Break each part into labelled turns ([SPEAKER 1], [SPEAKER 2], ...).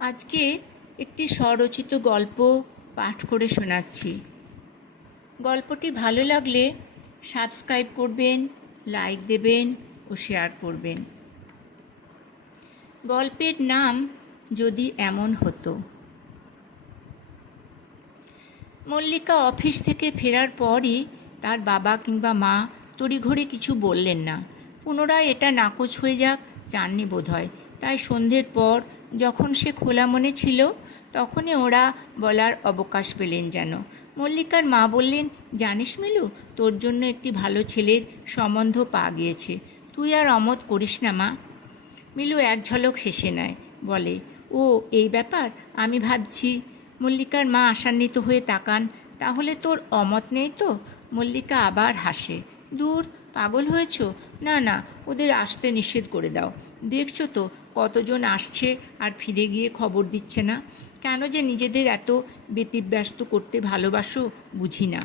[SPEAKER 1] আজকে একটি স্বরচিত গল্প পাঠ করে শোনাচ্ছি। গল্পটি ভালো লাগলে সাবস্ক্রাইব করবেন, লাইক দেবেন ও শেয়ার করবেন। গল্পের নাম যদি এমন হতো। মল্লিকা অফিস থেকে ফেরার পরই তার বাবা কিংবা মা তড়িঘড়ি কিছু বললেন না। পুনরায় এটা নাকচ হয়ে যাক চাননি বোধ হয় তাই সন্ধ্যের পর যখন সে খোলা মনে ছিল, তখনই ওরা বলার অবকাশ পেলেন যেন। মল্লিকার মা বললেন, জানিস মিলু, তোর জন্য একটি ভালো ছেলের সম্বন্ধ পাওয়া গিয়েছে। তুই আর অমত করিস না মা। মিলু এক ঝলক হেসে নেয়, বলে, ও, এই ব্যাপার? আমি ভাবছি, মল্লিকার মা আশান্বিত হয়ে তাকান, তাহলে তোর অমত নেই তো? মল্লিকা আবার হাসে, দূর পাগল হয়েছ? না না, ওদের আসতে নিষেধ করে দাও। দেখছ তো, কতজন আসছে আর ফিরে গিয়ে খবর দিচ্ছে না? কেন যে নিজেদের এত ব্যতিব্যস্ত করতে ভালোবাসো বুঝি না।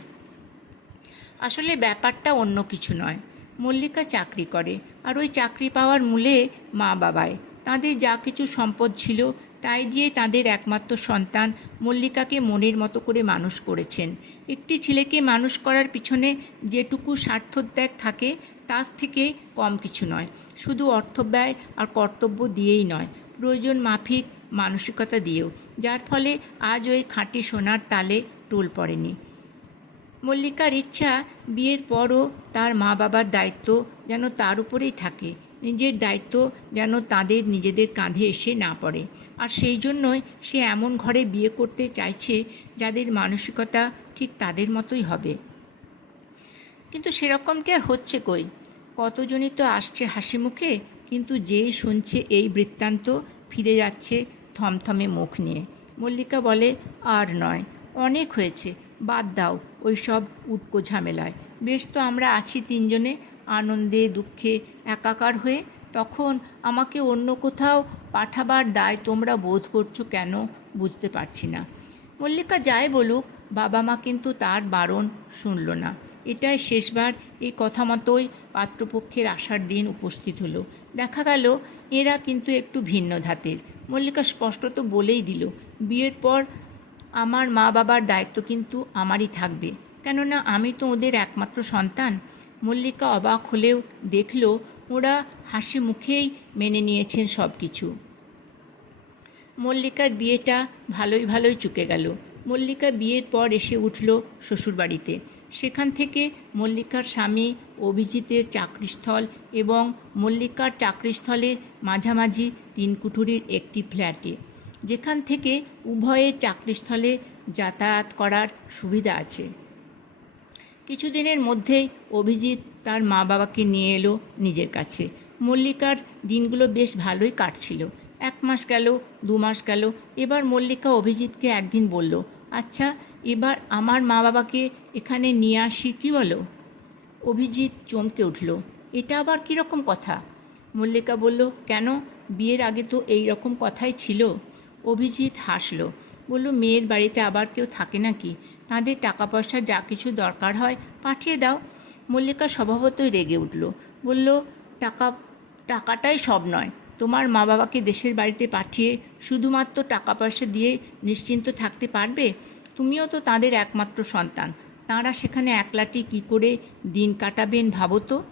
[SPEAKER 1] আসলে ব্যাপারটা অন্য কিছু নয়। মল্লিকা চাকরি করে, আর ওই চাকরি পাওয়ার মূলে মা বাবায় তাদের যা কিছু সম্পদ ছিল, তাই দিয়ে তাদের একমাত্র সন্তান মল্লিকাকে মনের মতো করে মানুষ করেছেন। একটি ছেলেকে মানুষ করার পিছনে যেটুকু স্বার্থত্যাগ থাকে, তার থেকে কম কিছু নয়। শুধু অর্থব্যয় আর কর্তব্য দিয়েই নয়, প্রয়োজন মাফিক মানসিকতা দিয়েও। যার ফলে আজ ওই খাঁটি সোনার তালে টোল পড়েনি। মল্লিকার ইচ্ছা বিয়ের পরও তার মা বাবার দায়িত্ব যেন তার উপরেই থাকে। নিজের দায়িত্ব যেন তাদের নিজেদের কাঁধে এসে না পড়ে। আর সেই জন্যই সে এমন ঘরে বিয়ে করতে চাইছে যাদের মানসিকতা ঠিক তাদের মতোই হবে। কিন্তু সেরকমটি আর হচ্ছে কই? কতজনই তো আসছে হাসি মুখে, কিন্তু যেই শুনছে এই বৃত্তান্ত ফিরে যাচ্ছে থমথমে মুখ নিয়ে। মল্লিকা বলে, আর নয়, অনেক হয়েছে, বাদ দাও ওই সব উটকো ঝামেলায়। বেশ তো আমরা আছি তিনজনে আনন্দে, দুঃখে একাকার হয়ে তখন আমাকে অন্য কোথাও পাঠাবার দায় তোমরা বোধ করছ কেন বুঝতে পারছি না। মল্লিকা যাই বলুক, বাবা মা কিন্তু তার বারণ শুনল না। এটাই শেষবার এই কথা মতোই পাত্রপক্ষের আসার দিন উপস্থিত হলো। দেখা গেল, এরা কিন্তু একটু ভিন্ন ধাতের। মল্লিকা স্পষ্টত বলেই দিল, বিয়ের পর আমার মা বাবার দায়িত্ব কিন্তু আমারই থাকবে। কেননা আমি তো ওদের একমাত্র সন্তান। মল্লিকা অবাক হলেও দেখল ওরা হাসি মুখেই মেনে নিয়েছেন সব কিছু মল্লিকার বিয়েটা ভালোই ভালোই চুকে গেল। মল্লিকা বিয়ের পর এসে উঠল শ্বশুরবাড়িতে। সেখান থেকে মল্লিকার স্বামী অভিজিতের চাকরিস্থল এবং মল্লিকার চাকরিস্থলের মাঝামাঝি তিন কুঠুরির একটি ফ্ল্যাটে। যেখান থেকে উভয়ের চাকরিস্থলে যাতায়াত করার সুবিধা আছে। কিছুদিনের মধ্যেই অভিজিৎ তার মা বাবাকে নিয়ে এলো নিজের কাছে। মল্লিকার দিনগুলো বেশ ভালোই কাটছিল। এক মাস গেল, দু মাস গেল, এবার মল্লিকা অভিজিৎকে একদিন বলল আচ্ছা এবার আমার মা বাবাকে এখানে নিয়ে আসি, কি বলো? অভিজিৎ চমকে উঠল, এটা আবার কীরকম কথা? মল্লিকা বলল, কেন? বিয়ের আগে তো এই রকম কথাই ছিল। অভিজিৎ হাসল বলল, মেয়ের বাড়িতে আবার কেউ থাকে নাকি? তাদের টাকা পয়সার যা কিছু দরকার হয় পাঠিয়ে দাও। মল্লিকা স্বভাবতই রেগে উঠল। বলল, টাকা, টাকাটাই সব নয়। তোমার মা বাবাকে দেশের বাড়িতে পাঠিয়ে শুধুমাত্র টাকা পয়সা দিয়ে নিশ্চিন্ত থাকতে পারবে? তুমিও তো তাদের একমাত্র সন্তান। তাঁরা সেখানে একলাটি কি করে দিন কাটাবেন ভাবো তো?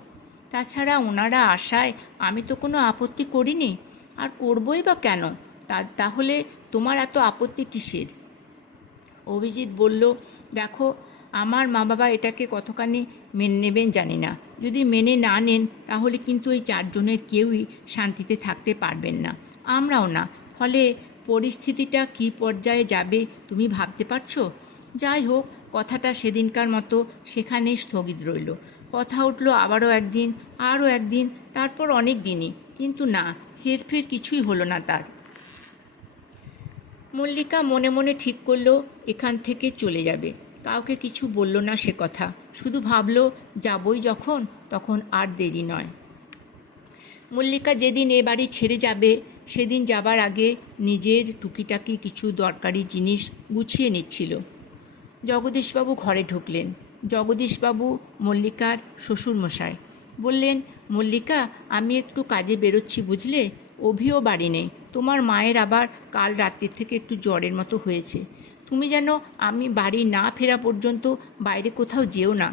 [SPEAKER 1] তাছাড়া ওনারা আশায়, আমি তো কোনো আপত্তি করিনি। আর করবই বা কেন? তাহলে তোমার এত আপত্তি কিসের? অভিজিৎ বলল, দেখো, আমার মা বাবা এটাকে কতখানি মেনে নেবেন জানি না। যদি মেনে না নেন, তাহলে কিন্তু এই চারজনের কেউই শান্তিতে থাকতে পারবেন না। আমরাও না। ফলে পরিস্থিতিটা কী পর্যায়ে যাবে তুমি ভাবতে পারছ? যাই হোক, কথাটা সেদিনকার মতো সেখানেই স্থগিত রইল। কথা উঠল আবারও একদিন, আরও একদিন, তারপর অনেক দিনই। কিন্তু না, হেরফের কিছুই হলো না তার। মল্লিকা মনে মনে ঠিক করল, এখান থেকে চলে যাবে। কাউকে কিছু বলল না সে কথা। শুধু ভাবল, যাবই যখন, তখন আর দেরি নয়। মল্লিকা যেদিন এ বাড়ি ছেড়ে যাবে, সেদিন যাবার আগে নিজের টুকিটাকি কিছু দরকারি জিনিস গুছিয়ে নিচ্ছিল। জগদীশবাবু ঘরে ঢুকলেন। জগদীশবাবু মল্লিকার শ্বশুরমশাই। বললেন, মল্লিকা, আমি একটু কাজে বেরোচ্ছি বুঝলে? অভিও বাড়ি নেই। তোমার মায়ের আবার কাল রাত্রির থেকে একটু জ্বরের মতো হয়েছে। তুমি যেন আমি বাড়ি না ফেরা পর্যন্ত বাইরে কোথাও যেও না।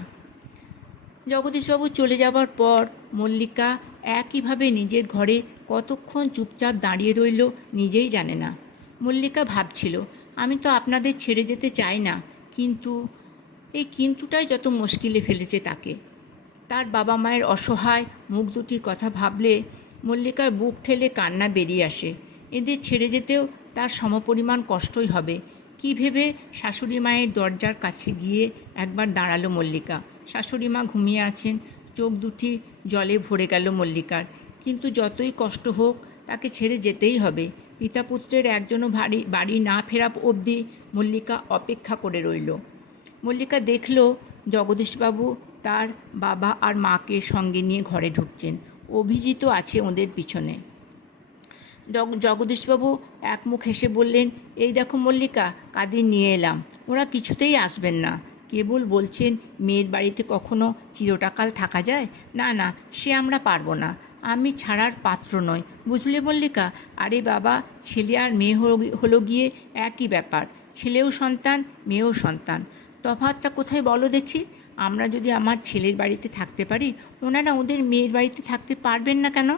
[SPEAKER 1] জগদীশবাবু চলে যাবার পর মল্লিকা একইভাবে নিজের ঘরে কতক্ষণ চুপচাপ দাঁড়িয়ে রইল নিজেই জানে না। মল্লিকা ভাবছিল, আমি তো আপনাদের ছেড়ে যেতে চাই না, কিন্তু এই কিন্তুটাই যত মুশকিলে ফেলেছে তাকে। তার বাবা মায়ের অসহায় মুখ দুটির কথা ভাবলে মল্লিকার বুক ঠেলে কান্না বেরিয়ে আসে। এদের ছেড়ে যেতেও তার সমপরিমাণ কষ্টই হবে। কী ভেবে শাশুড়ি মায়ের দরজার কাছে গিয়ে একবার দাঁড়াল মল্লিকা। শাশুড়ি মা ঘুমিয়ে আছেন, চোখ দুটি জলে ভরে গেল মল্লিকার। কিন্তু যতই কষ্ট হোক, তাকে ছেড়ে যেতেই হবে। পিতা পুত্রের একজনও বাড়ি বাড়ি না ফেরা অবধি মল্লিকা অপেক্ষা করে রইল। মল্লিকা দেখল জগদীশবাবু তার বাবা আর মাকে সঙ্গে নিয়ে ঘরে ঢুকছেন। অভিজিৎ আছে ওদের পিছনে। জগদীশবাবু এক মুখ হেসে বললেন, এই দেখো মল্লিকা কাদের নিয়ে এলাম। ওরা কিছুতেই আসবেন না। কেবল বলছেন, মেয়ের বাড়িতে কখনো চিরটাকাল থাকা যায়? না না, সে আমরা পারব না। আমি ছাড়ার পাত্র নই। বুঝলে মল্লিকা? আরে বাবা, ছেলে আর মেয়ে হলো গিয়ে একই ব্যাপার। ছেলেও সন্তান, মেয়েও সন্তান। তফাতটা কোথায় বলো দেখি? আমরা যদি আমার ছেলের বাড়িতে থাকতে পারি, ওনারা ওদের মেয়ের বাড়িতে থাকতে পারবেন না কেন?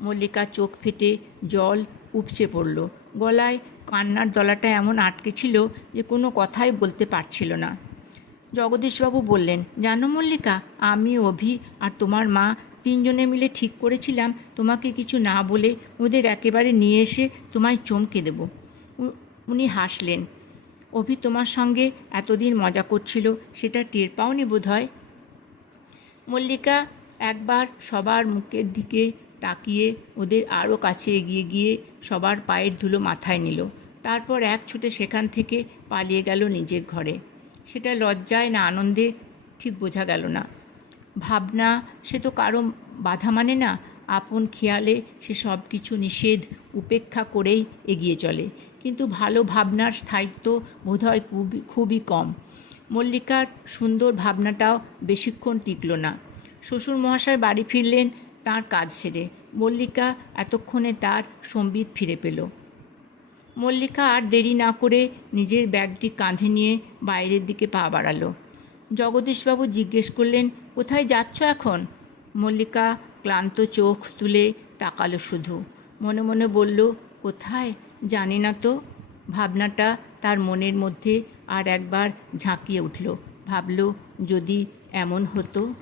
[SPEAKER 1] মল্লিকা চোখ ফেটে জল উপচে পড়ল। গলায় কান্নার দলাটা এমন আটকে ছিল যে কোনো কথাই বলতে পারছিল না। জগদীশবাবু বললেন, জানো মল্লিকা, আমি, অভি আর তোমার মা তিনজনে মিলে ঠিক করেছিলাম। তোমাকে কিছু না বলে ওদের একেবারে নিয়ে এসে তোমায় চমকে দেব। উনি হাসলেন। অভি তোমার সঙ্গে এতদিন মজা করছিল, সেটা টের পাওনি বোধ হয় মল্লিকা একবার সবার মুখের দিকে তাকিয়ে ওদের আরও কাছে এগিয়ে গিয়ে সবার পায়ের ধুলো মাথায় নিল। তারপর এক ছুটে সেখান থেকে পালিয়ে গেল নিজের ঘরে। সেটা লজ্জায় না আনন্দে ঠিক বোঝা গেল না। ভাবনা, সে তো কারও বাধা মানে না। আপন খেয়ালে সে সব কিছু নিষেধ, উপেক্ষা করেই এগিয়ে চলে। কিন্তু ভালো ভাবনার স্থায়িত্ব বোধহয় খুবই খুবই কম। মল্লিকার সুন্দর ভাবনাটাও বেশিক্ষণ টিকল না। শ্বশুর মহাশয় বাড়ি ফিরলেন তার কাজ সেরে। মল্লিকা এতক্ষণে তার সম্বিত ফিরে পেল। মল্লিকা আর দেরি না করে নিজের ব্যাগটি কাঁধে নিয়ে বাইরের দিকে পা বাড়ালো। জগদীশবাবু জিজ্ঞেস করলেন, কোথায় যাচ্ছ এখন? মল্লিকা ক্লান্ত চোখ তুলে তাকালো শুধু। মনে মনে বলল, কোথায়? জানি না তো। ভাবনাটা তার মনের মধ্যে আর একবার ঝাঁকিয়ে উঠল। ভাবল, যদি এমন হতো